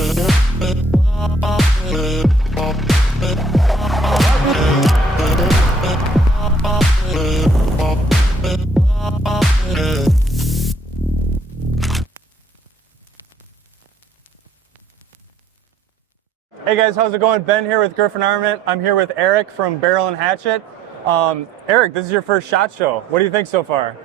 Hey guys, how's it going? Ben here with Griffin Armament. I'm here with Eric from Barrel and Hatchet. Eric, this is your first SHOT Show. What do you think so far?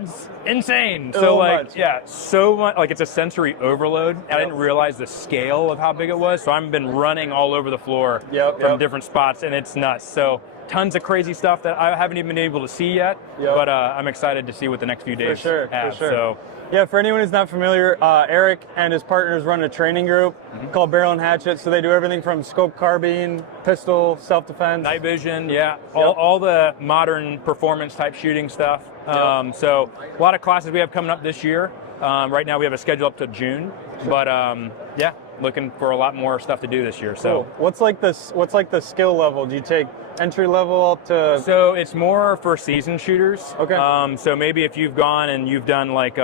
It's insane. So like, yeah, so much, like it's a sensory overload. I didn't realize the scale of how big it was. So I've been running all over the floor from different spots, and it's nuts. So tons of crazy stuff that I haven't even been able to see yet, but I'm excited to see what the next few days have. For sure. So, yeah, for anyone who's not familiar, Eric and his partners run a training group called Barrel and Hatchet. So they do everything from scope carbine, pistol, self-defense. Night vision, all the modern performance type shooting stuff. So a lot of classes we have coming up this year. Right now we have a schedule up to June, but yeah, looking for a lot more stuff to do this year. So what's like the skill level? Do you take entry level up to? So it's more for seasoned shooters. Okay. So maybe if you've gone and you've done like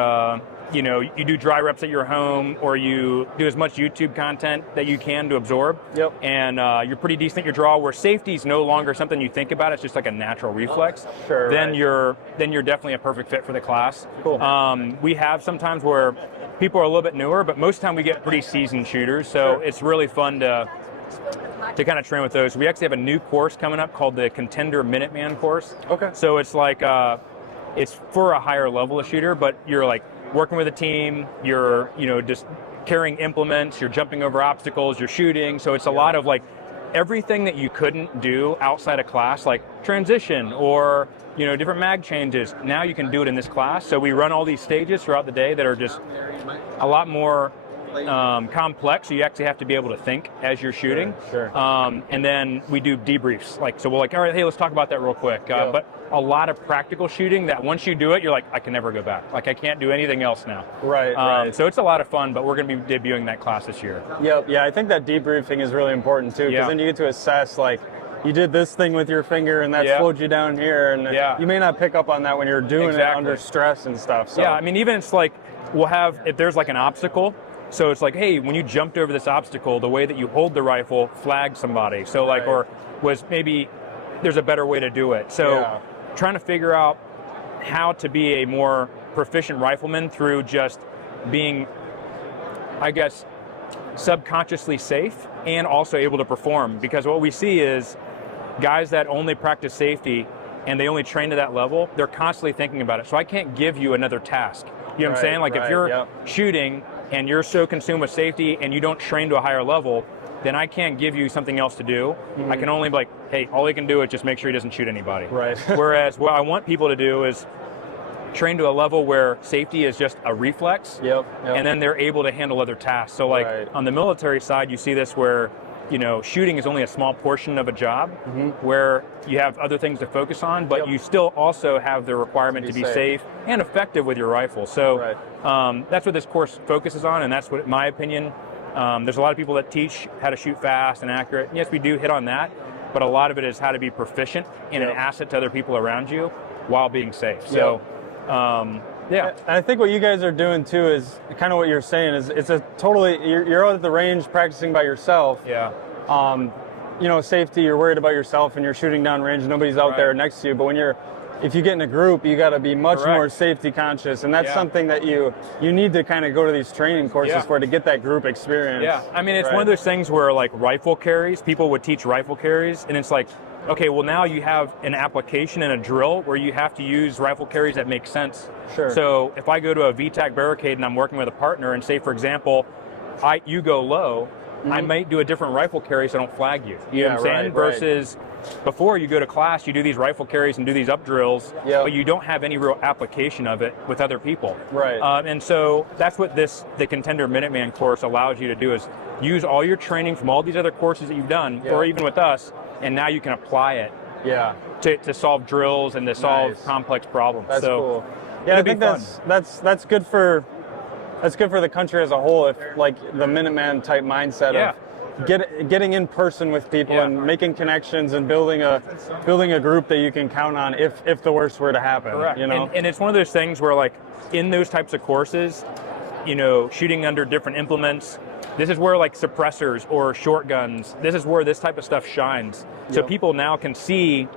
you know, you do dry reps at your home, or you do as much YouTube content that you can to absorb. And you're pretty decent at your draw, where safety is no longer something you think about. It's just like a natural reflex. Then you're definitely a perfect fit for the class. We have sometimes where people are a little bit newer, but most of the time we get pretty seasoned shooters. So it's really fun to kind of train with those. We actually have a new course coming up called the Contender Minuteman course. So it's like it's for a higher level of shooter, but you're like working with a team, you're, you know, just carrying implements, you're jumping over obstacles, you're shooting. So it's a lot of like everything that you couldn't do outside of class, like transition or, you know, different mag changes. Now you can do it in this class. So we run all these stages throughout the day that are just a lot more complex. So you actually have to be able to think as you're shooting. And then we do debriefs. Like, so we're like, all right, hey, let's talk about that real quick. But a lot of practical shooting that once you do it, you're like, I can never go back. Like, I can't do anything else now. So it's a lot of fun, but we're going to be debuting that class this year. Yeah, I think that debriefing is really important too, because then you get to assess, like, you did this thing with your finger and that slowed you down here, and you may not pick up on that when you're doing it under stress and stuff. So. Yeah, I mean, even it's like, we'll have, if there's like an obstacle, so it's like, hey, when you jumped over this obstacle, the way that you hold the rifle flagged somebody. So like, or was maybe there's a better way to do it. So trying to figure out how to be a more proficient rifleman through just being, I guess, subconsciously safe and also able to perform. Because what we see is guys that only practice safety and they only train to that level, they're constantly thinking about it. So I can't give you another task. You know what I'm saying? Like if you're shooting and you're so consumed with safety and you don't train to a higher level, then I can't give you something else to do. I can only be like, hey, all he can do is just make sure he doesn't shoot anybody. Whereas what I want people to do is train to a level where safety is just a reflex, and then they're able to handle other tasks. So like on the military side, you see this where, you know, shooting is only a small portion of a job, where you have other things to focus on, but you still also have the requirement to be safe and effective with your rifle. So that's what this course focuses on, and that's what, in my opinion, there's a lot of people that teach how to shoot fast and accurate. Yes, we do hit on that, but a lot of it is how to be proficient and an asset to other people around you while being safe. So, and I think what you guys are doing too is kind of what you're saying is it's a totally, you're out at the range practicing by yourself. You know, safety, you're worried about yourself and you're shooting down range, nobody's out there next to you. But if you get in a group, you got to be much more safety conscious, and that's something that you need to kind of go to these training courses for, to get that group experience. I mean, it's one of those things where like rifle carries, people would teach rifle carries, and it's like, okay, well now you have an application and a drill where you have to use rifle carries that make sense. So if I go to a VTAC barricade and I'm working with a partner, and say, for example, you go low, I might do a different rifle carry so I don't flag you. You know what I'm saying? Versus before you go to class, you do these rifle carries and do these up drills, but you don't have any real application of it with other people. And so that's what the Contender Minuteman course allows you to do, is use all your training from all these other courses that you've done, or even with us, and now you can apply it to solve drills and to solve complex problems. That's cool. Yeah, I think that's good for the country as a whole, if like the Minuteman type mindset of getting in person with people and making connections and building a group that you can count on if the worst were to happen. You know? And it's one of those things where, like, in those types of courses, shooting under different implements. This is where like suppressors or short guns, this is where this type of stuff shines. So people now can see,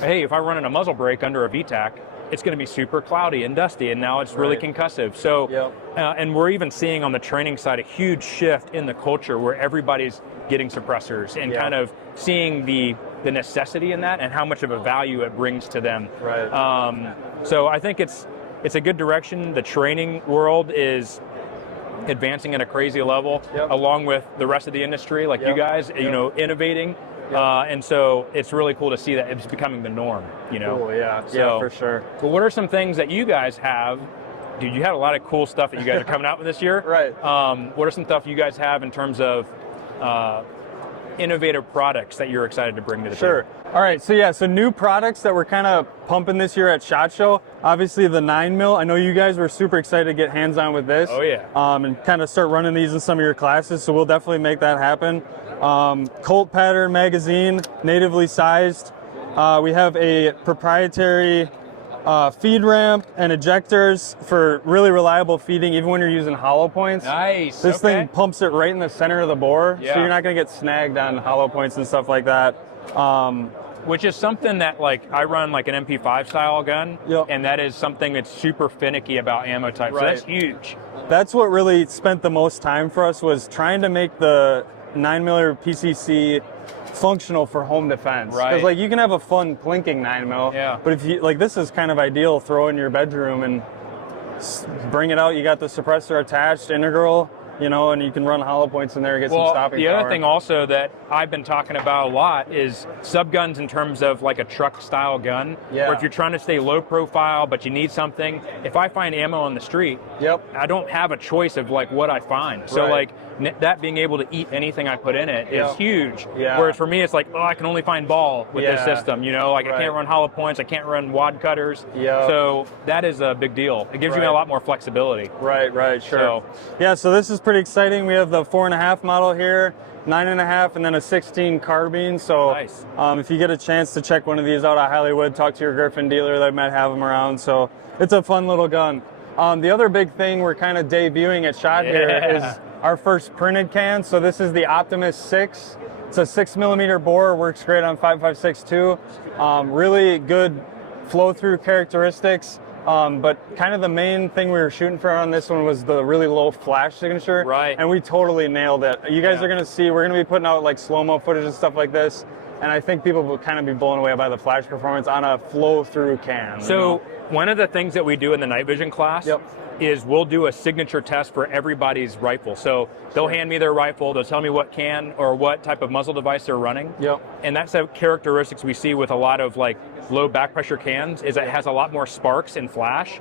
hey, if I run in a muzzle brake under a VTAC, it's going to be super cloudy and dusty, and now it's really concussive. So, and we're even seeing on the training side a huge shift in the culture where everybody's getting suppressors and kind of seeing the necessity in that and how much of a value it brings to them. So I think it's a good direction. The training world is advancing at a crazy level, along with the rest of the industry, like you guys, innovating. And so it's really cool to see that it's becoming the norm, Cool, yeah, for sure. But what are some things that you guys have? Dude, you had a lot of cool stuff that you guys are coming out with this year. What are some stuff you guys have in terms of innovative products that you're excited to bring to the table? All right, so new products that we're kind of pumping this year at SHOT Show. Obviously the 9mm. I know you guys were super excited to get hands-on with this. And kind of start running these in some of your classes, so we'll definitely make that happen. Colt pattern magazine, natively sized. We have a proprietary feed ramp and ejectors for really reliable feeding, even when you're using hollow points. Nice. This thing pumps it right in the center of the bore, so you're not going to get snagged on hollow points and stuff like that. Which is something that, like, I run like an MP5 style gun, and that is something that's super finicky about ammo type. So that's huge. That's what really spent the most time for us, was trying to make the 9mm PCC functional for home defense. Because like you can have a fun plinking 9mm, but if you like, this is kind of ideal. Throw in your bedroom and bring it out. You got the suppressor attached, integral, and you can run hollow points in there and get some stopping power. The other thing also that I've been talking about a lot is subguns in terms of like a truck style gun. Where if you're trying to stay low profile but you need something, if I find ammo on the street, I don't have a choice of like what I find. So like that being able to eat anything I put in it is huge. Whereas for me, it's like, I can only find ball with this system. Like I can't run hollow points, I can't run wad cutters. So that is a big deal. It gives me a lot more flexibility. So this is pretty exciting. We have the 4.5 model here, 9.5, and then a 16 carbine. So if you get a chance to check one of these out, I highly would. Talk to your Griffin dealer that might have them around. So it's a fun little gun. The other big thing we're kind of debuting at SHOT here is our first printed can. So this is the Optimus 6. It's a 6mm bore, works great on 5.56 really good flow through characteristics. But kind of the main thing we were shooting for on this one was the really low flash signature. And we totally nailed it. You guys are going to see, we're going to be putting out like slow-mo footage and stuff like this. And I think people will kind of be blown away by the flash performance on a flow-through can. So one of the things that we do in the night vision class is we'll do a signature test for everybody's rifle. So they'll hand me their rifle, they'll tell me what can or what type of muzzle device they're running. And that's the characteristics we see with a lot of like low back pressure cans, is it has a lot more sparks and flash.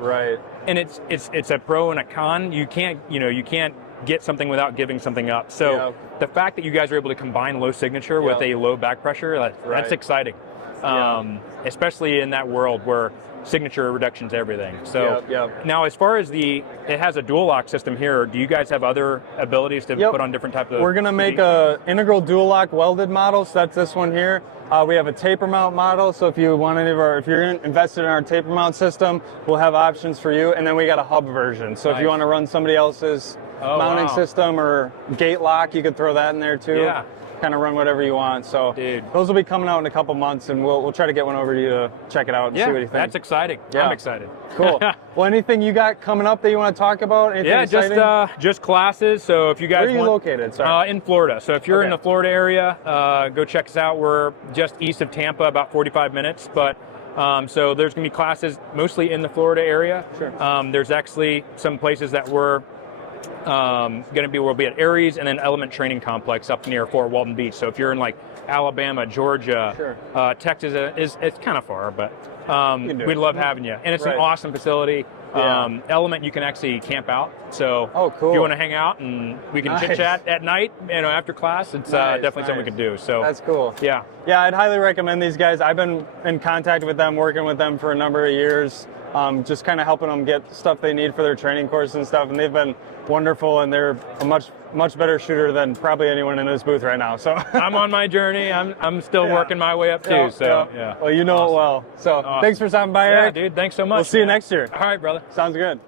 And it's a pro and a con. You can't get something without giving something up. So the fact that you guys are able to combine low signature with a low back pressure, that's exciting. Especially in that world where signature reduction is everything. So now, as far as it has a dual lock system here, do you guys have other abilities to put on different types of? We're going to make a integral dual lock welded model. So that's this one here. We have a taper mount model. So if you want if you're invested in our taper mount system, we'll have options for you. And then we got a hub version. So if you want to run somebody else's mounting system or gate lock, you could throw that in there too. Kind of run whatever you want. So those will be coming out in a couple months, and we'll try to get one over to you to check it out and see what you think. That's exciting. I'm excited. Cool. Well, anything you got coming up that you want to talk about? Anything exciting? Just classes. So if you guys Where are you located? In Florida. So if you're in the Florida area, go check us out. We're just east of Tampa, about 45 minutes. But so there's going to be classes mostly in the Florida area. There's actually some places that we're we'll be at Aries and then Element Training Complex up near Fort Walton Beach. So if you're in like Alabama, Georgia, Texas, it's kind of far, but we'd love having you. And it's an awesome facility. Element, you can actually camp out. So if you want to hang out and we can chit chat at night, after class, it's definitely something we can do. So that's cool. Yeah, I'd highly recommend these guys. I've been in contact with them, working with them for a number of years. Just kind of helping them get stuff they need for their training course and stuff, and they've been wonderful, and they're a much better shooter than probably anyone in this booth right now. So I'm on my journey. I'm still working my way up too. Well, you know it well. So thanks for stopping by, Eric. Dude, thanks so much. We'll see you next year. All right, brother. Sounds good.